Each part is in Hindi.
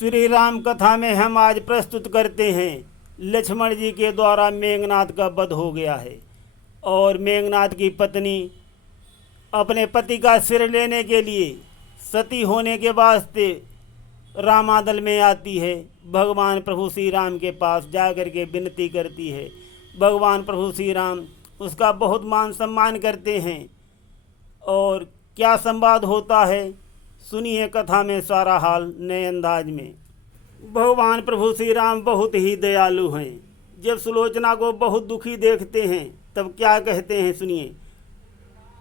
श्री राम कथा में हम आज प्रस्तुत करते हैं लक्ष्मण जी के द्वारा मेघनाद का वध हो गया है और मेघनाद की पत्नी अपने पति का सिर लेने के लिए सती होने के वास्ते रामादल में आती है। भगवान प्रभु श्री राम के पास जाकर के विनती करती है। भगवान प्रभु श्री राम उसका बहुत मान सम्मान करते हैं और क्या संवाद होता है सुनिए कथा में सारा हाल नए अंदाज में। भगवान प्रभु श्री राम बहुत ही दयालु हैं। जब सुलोचना को बहुत दुखी देखते हैं तब क्या कहते हैं सुनिए।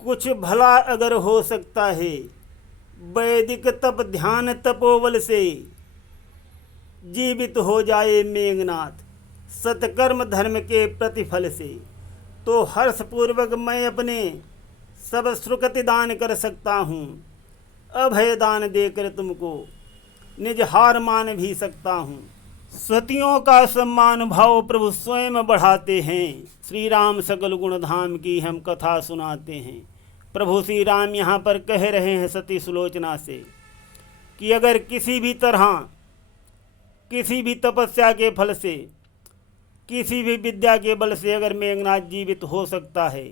कुछ भला अगर हो सकता है वैदिक तप ध्यान तपोबल से जीवित हो जाए मेघनाद सत्कर्म धर्म के प्रतिफल से, तो हर्षपूर्वक मैं अपने सब सुकृति दान कर सकता हूँ। अभय दान देकर तुमको निज हार मान भी सकता हूँ। सतियों का सम्मान भाव प्रभु स्वयं बढ़ाते हैं। श्री राम सकल गुण धाम की हम कथा सुनाते हैं। प्रभु श्री राम यहाँ पर कह रहे हैं सती सुलोचना से कि अगर किसी भी तरह किसी भी तपस्या के फल से किसी भी विद्या के बल से अगर मेघनाद जीवित हो सकता है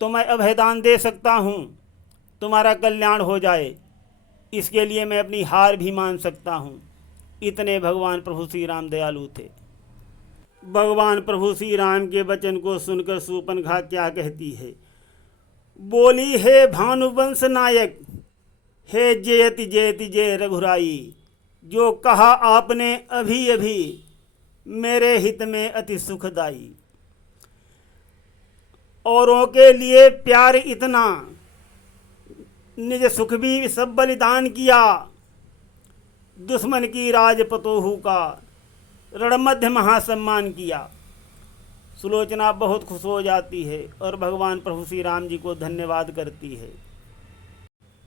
तो मैं अभयदान दे सकता हूँ, तुम्हारा कल्याण हो जाए। इसके लिए मैं अपनी हार भी मान सकता हूँ। इतने भगवान प्रभु श्री राम दयालु थे। भगवान प्रभु श्री राम के वचन को सुनकर शूर्पणखा क्या कहती है। बोली, हे भानुवंश नायक, हे जयति जयति जय रघुराई, जो कहा आपने अभी अभी मेरे हित में अति सुखदाई। औरों के लिए प्यार इतना, निज सुख भी सब बलिदान किया। दुश्मन की राजपतोहू का रणमध्य महासम्मान किया। सुलोचना बहुत खुश हो जाती है और भगवान प्रभु श्री राम जी को धन्यवाद करती है।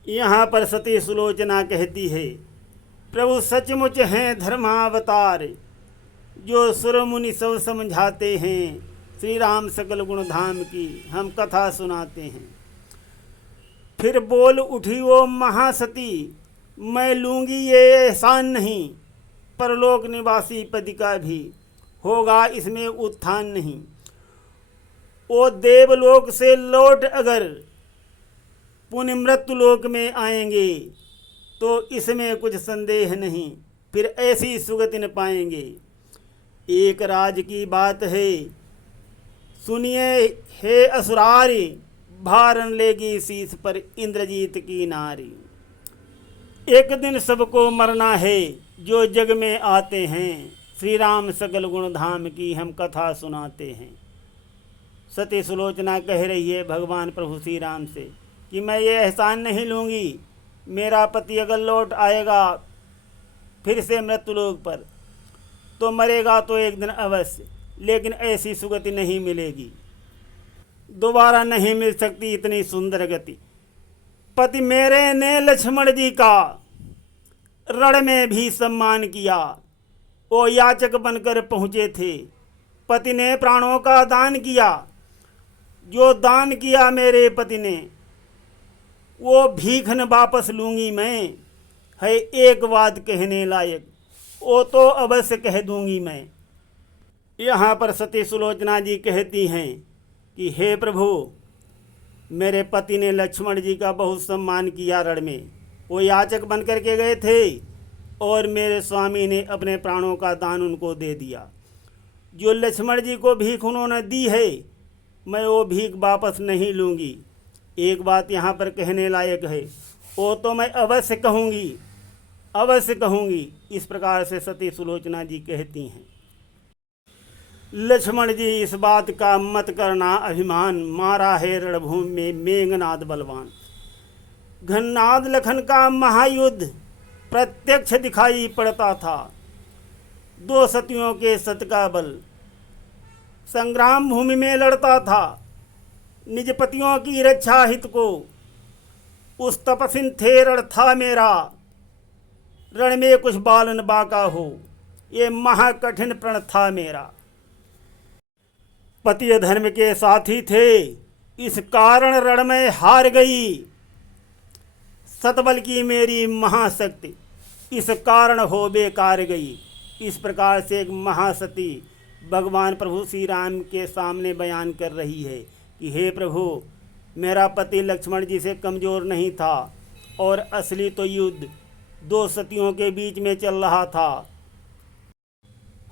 यहाँ पर सती सुलोचना कहती है, प्रभु सचमुच हैं धर्मावतार, जो सुर मुनि सब समझाते हैं। श्री राम सकल गुण धाम की हम कथा सुनाते हैं। फिर बोल उठी वो महासती, मैं लूँगी ये एहसान नहीं, परलोक निवासी पति का भी होगा इसमें उत्थान नहीं। वो देवलोक से लौट अगर पुण्य मृत्युलोक में आएंगे तो इसमें कुछ संदेह नहीं, फिर ऐसी सुगति न पाएंगे। एक राज की बात है सुनिए, हे असुरारी, भारण लेगी शीश पर इंद्रजीत की नारी। एक दिन सबको मरना है जो जग में आते हैं। श्री राम सकल गुण धाम की हम कथा सुनाते हैं। सती सुलोचना कह रही है भगवान प्रभु श्री राम से कि मैं ये एहसान नहीं लूँगी, मेरा पति अगर लौट आएगा फिर से मृत्युलोक पर तो मरेगा तो एक दिन अवश्य, लेकिन ऐसी सुगति नहीं मिलेगी, दोबारा नहीं मिल सकती इतनी सुंदर गति। पति मेरे ने लक्ष्मण जी का रण में भी सम्मान किया। वो याचक बनकर पहुँचे थे, पति ने प्राणों का दान किया। जो दान किया मेरे पति ने वो भीख न वापस लूँगी मैं। है एक बात कहने लायक, वो तो अवश्य कह दूँगी मैं। यहाँ पर सती सुलोचना जी कहती हैं कि हे प्रभु, मेरे पति ने लक्ष्मण जी का बहुत सम्मान किया रण में। वो याचक बन कर के गए थे और मेरे स्वामी ने अपने प्राणों का दान उनको दे दिया। जो लक्ष्मण जी को भीख उन्होंने दी है मैं वो भीख वापस नहीं लूँगी। एक बात यहाँ पर कहने लायक है, वो तो मैं अवश्य कहूँगी, अवश्य कहूँगी। इस प्रकार से सती सुलोचना जी कहती हैं। लक्ष्मण जी इस बात का मत करना अभिमान, मारा है रणभूमि में मेघनाद बलवान। घननाद लखन का महायुद्ध प्रत्यक्ष दिखाई पड़ता था। दो सतियों के सत का बल संग्राम भूमि में लड़ता था। निज पतियों की रक्षा हित को उस तपस्विन थे रण था मेरा। रण में कुछ बाल न बाका हो, ये महाकठिन प्रण था मेरा। पति धर्म के साथी थे, इस कारण रण में हार गई। सतबल की मेरी महाशक्ति इस कारण हो बेकार गई। इस प्रकार से एक महासती भगवान प्रभु श्री राम के सामने बयान कर रही है कि हे प्रभु, मेरा पति लक्ष्मण जी से कमज़ोर नहीं था और असली तो युद्ध दो सतियों के बीच में चल रहा था,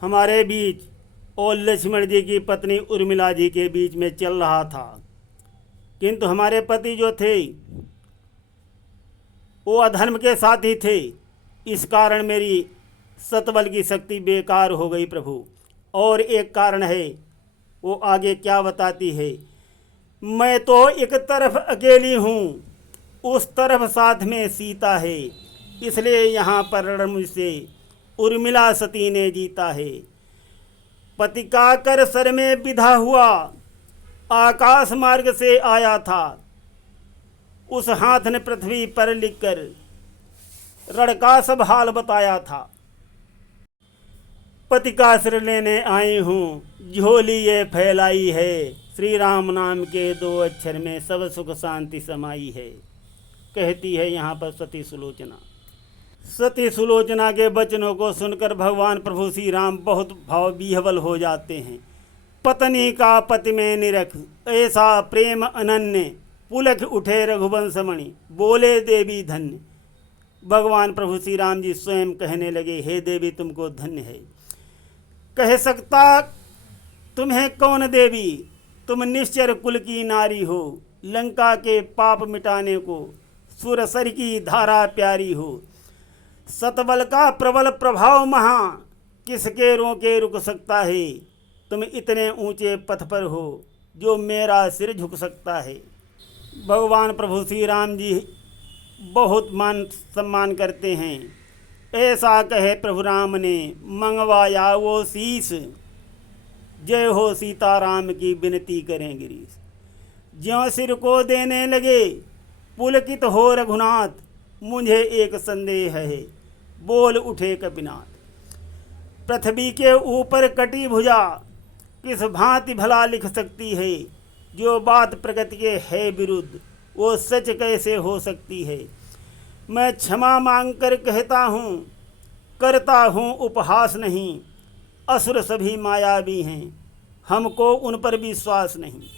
हमारे बीच और लक्ष्मण जी की पत्नी उर्मिला जी के बीच में चल रहा था। किंतु हमारे पति जो थे वो अधर्म के साथी थे, इस कारण मेरी सतबल की शक्ति बेकार हो गई प्रभु। और एक कारण है, वो आगे क्या बताती है, मैं तो एक तरफ अकेली हूँ, उस तरफ साथ में सीता है, इसलिए यहाँ पर रण मुझसे उर्मिला सती ने जीता है। पति का कर सर में विधा हुआ, आकाश मार्ग से आया था, उस हाथ ने पृथ्वी पर लिखकर रण का सब हाल बताया था। पति का सिर लेने आई हूँ, झोली ये फैलाई है, श्री राम नाम के दो अक्षर में सब सुख शांति समाई है, कहती है यहाँ पर सती सुलोचना। सती सुलोचना के वचनों को सुनकर भगवान प्रभु श्री राम बहुत भाव विह्वल हो जाते हैं। पत्नी का पति में निरख, ऐसा प्रेम अनन्य, पुलक उठे रघुवंश मणि, बोले देवी धन्य। भगवान प्रभु श्री राम जी स्वयं कहने लगे, हे देवी तुमको धन्य है। कह सकता तुम्हें कौन देवी, तुम निश्चर कुल की नारी हो, लंका के पाप मिटाने को सुरसर की धारा प्यारी हो। सतबल का प्रबल प्रभाव महा, किसके रोके रुक सकता है, तुम इतने ऊंचे पथ पर हो जो मेरा सिर झुक सकता है। भगवान प्रभु श्री राम जी बहुत मान सम्मान करते हैं। ऐसा कहे प्रभु राम ने मंगवाया वो शीस, जय हो सीताराम की विनती करें गिरीश। ज्यों सिर को देने लगे पुलकित हो रघुनाथ, मुझे एक संदेह है, बोल उठे कपिनाथ। पृथ्वी के ऊपर कटी भुजा, किस भांति भला लिख सकती है, जो बात प्रकृति के है विरुद्ध, वो सच कैसे हो सकती है। मैं क्षमा मांग कर कहता हूँ, करता हूँ उपहास नहीं, असुर सभी मायावी हैं, हमको उन पर विश्वास नहीं।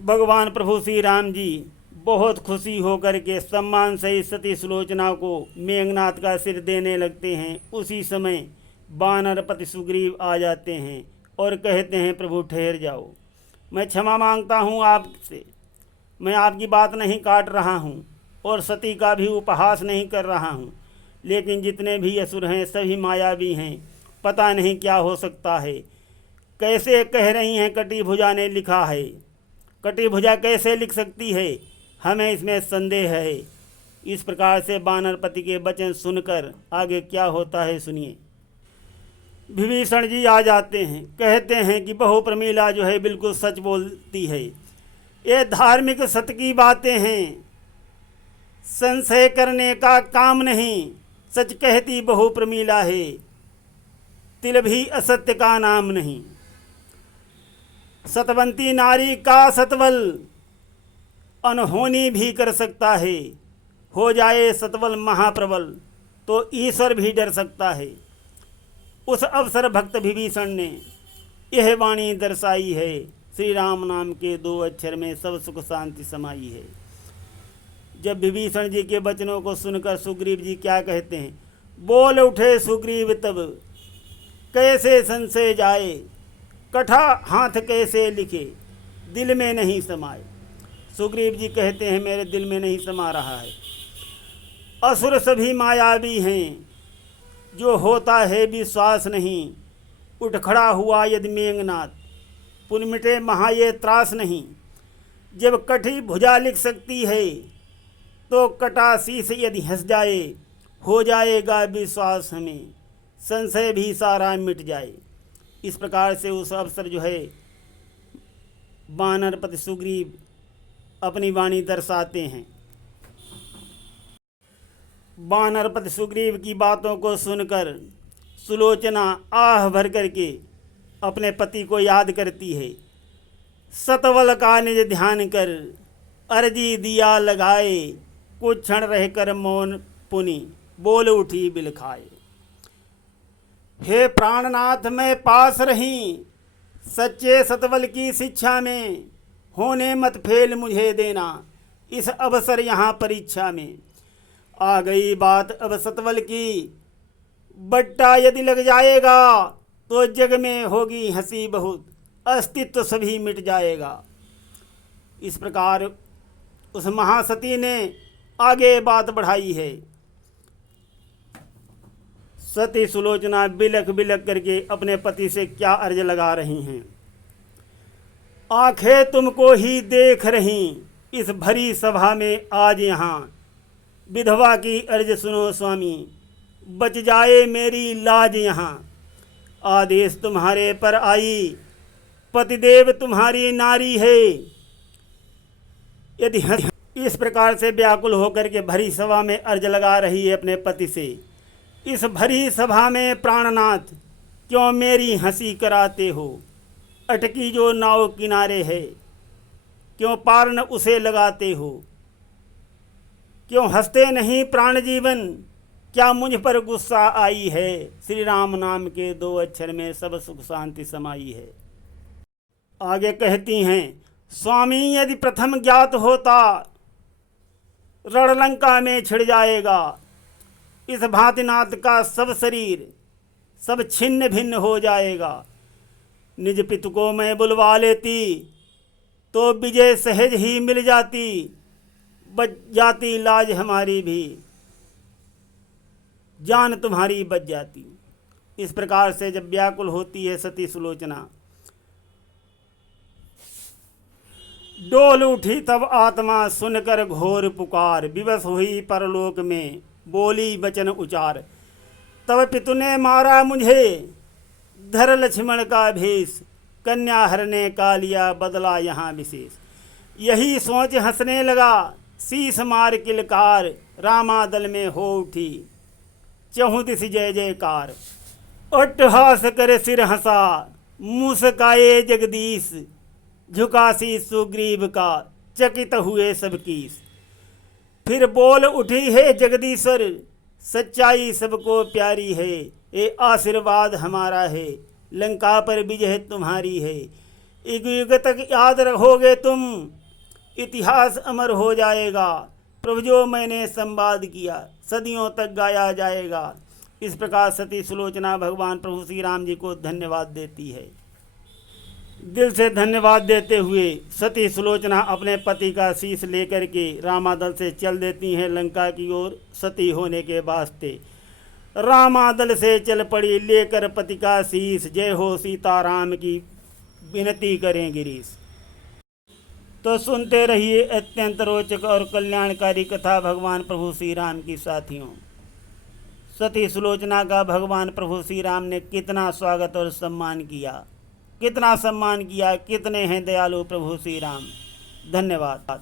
भगवान प्रभु श्री राम जी बहुत खुशी होकर के सम्मान से सती सुलोचना को मेघनाथ का सिर देने लगते हैं। उसी समय वानरपति सुग्रीव आ जाते हैं और कहते हैं, प्रभु ठहर जाओ, मैं क्षमा मांगता हूँ आपसे, मैं आपकी बात नहीं काट रहा हूँ और सती का भी उपहास नहीं कर रहा हूँ, लेकिन जितने भी असुर हैं सभी मायावी हैं, पता नहीं क्या हो सकता है। कैसे कह रही हैं कटी भुजा ने लिखा है, कटी भुजा कैसे लिख सकती है, हमें इसमें संदेह है। इस प्रकार से वानरपति के वचन सुनकर आगे क्या होता है सुनिए। विभीषण जी आ जाते हैं, कहते हैं कि बहु प्रमीला जो है बिल्कुल सच बोलती है, ये धार्मिक सत्य की बातें हैं, संशय करने का काम नहीं, सच कहती बहु प्रमीला है, तिल भी असत्य का नाम नहीं। सतवंती नारी का सतबल अनहोनी भी कर सकता है, हो जाए सतबल महाप्रबल तो ईश्वर भी डर सकता है। उस अवसर भक्त विभीषण ने यह वाणी दर्शाई है, श्री राम नाम के दो अक्षर में सब सुख शांति समाई है। जब विभीषण जी के वचनों को सुनकर सुग्रीव जी क्या कहते हैं, बोल उठे सुग्रीव तब, कैसे संशय जाए, कठा हाथ कैसे लिखे, दिल में नहीं समाए। सुग्रीव जी कहते हैं, मेरे दिल में नहीं समा रहा है। असुर सभी मायावी हैं, जो होता है विश्वास नहीं, उठ खड़ा हुआ यदि मेघनाथ, पुन मिटे महा ये त्रास नहीं। जब कठी भुजा लिख सकती है, तो कटा शीश यदि हंस जाए, हो जाएगा विश्वास हमें, संशय भी सारा मिट जाए। इस प्रकार से उस अवसर जो है वानरपति सुग्रीव अपनी वाणी दर्शाते हैं। वानरपति सुग्रीव की बातों को सुनकर सुलोचना आह भर करके अपने पति को याद करती है। सतवल का निज ध्यान कर, अर्जी दिया लगाए, कुछ क्षण रहकर मौन पुनि बोल उठी बिलखाए। हे प्राणनाथ मैं पास रही सच्चे सतवल की शिक्षा में, होने मत फेल मुझे देना इस अवसर यहाँ परीक्षा में। आ गई बात अब सतवल की, बट्टा यदि लग जाएगा तो जग में होगी हंसी बहुत, अस्तित्व सभी मिट जाएगा। इस प्रकार उस महासती ने आगे बात बढ़ाई है। सती सुलोचना बिलख बिलख करके अपने पति से क्या अर्ज लगा रही हैं। आंखें तुमको ही देख रही इस भरी सभा में आज यहाँ, विधवा की अर्ज सुनो स्वामी बच जाए मेरी लाज यहाँ। आदेश तुम्हारे पर आई पतिदेव तुम्हारी नारी है, यदि इस प्रकार से व्याकुल होकर के भरी सभा में अर्ज लगा रही है अपने पति से। इस भरी सभा में प्राणनाथ क्यों मेरी हंसी कराते हो, अटकी जो नाव किनारे है क्यों पार न उसे लगाते हो। क्यों हंसते नहीं प्राण जीवन, क्या मुझ पर गुस्सा आई है। श्री राम नाम के 2 अक्षर में सब सुख शांति समाई है। आगे कहती हैं, स्वामी यदि प्रथम ज्ञात होता रणलंका में छिड़ जाएगा। इस भांतिनाथ का सब शरीर सब छिन्न भिन्न हो जाएगा। निज पितु को मैं बुलवा लेती तो विजय सहज ही मिल जाती, बच जाती लाज हमारी भी, जान तुम्हारी बच जाती। इस प्रकार से जब व्याकुल होती है सती सुलोचना, डोल उठी तब आत्मा सुनकर घोर पुकार, विवश हुई परलोक में बोली वचन उचार। तब पितु ने मारा मुझे धर लक्ष्मण का भेष, कन्या हरने का लिया बदला यहाँ विशेष। यही सोच हंसने लगा शीस मार किलकार, रामादल में हो उठी चहुँ दिस जय जयकार। अट्टहास करे सिर हंसा मुस्काए जगदीश, झुका सी सुग्रीव का चकित हुए सब कीस। फिर बोल उठी है जगदीश्वर सच्चाई सबको प्यारी है, ये आशीर्वाद हमारा है लंका पर विजय तुम्हारी है। युग युग तक याद रखोगे तुम, इतिहास अमर हो जाएगा। प्रभु जो मैंने संवाद किया सदियों तक गाया जाएगा। इस प्रकार सती सुलोचना भगवान प्रभु श्री राम जी को धन्यवाद देती है। दिल से धन्यवाद देते हुए सती सुलोचना अपने पति का शीश लेकर के रामादल से चल देती हैं लंका की ओर सती होने के वास्ते। रामादल से चल पड़ी लेकर पति का शीश, जय हो सीताराम की विनती करें गिरीश। तो सुनते रहिए अत्यंत रोचक और कल्याणकारी कथा भगवान प्रभु श्री राम की साथियों। सती सुलोचना का भगवान प्रभु श्री राम ने कितना स्वागत और सम्मान किया, कितना सम्मान किया, कितने हैं दयालु प्रभु श्री राम। धन्यवाद।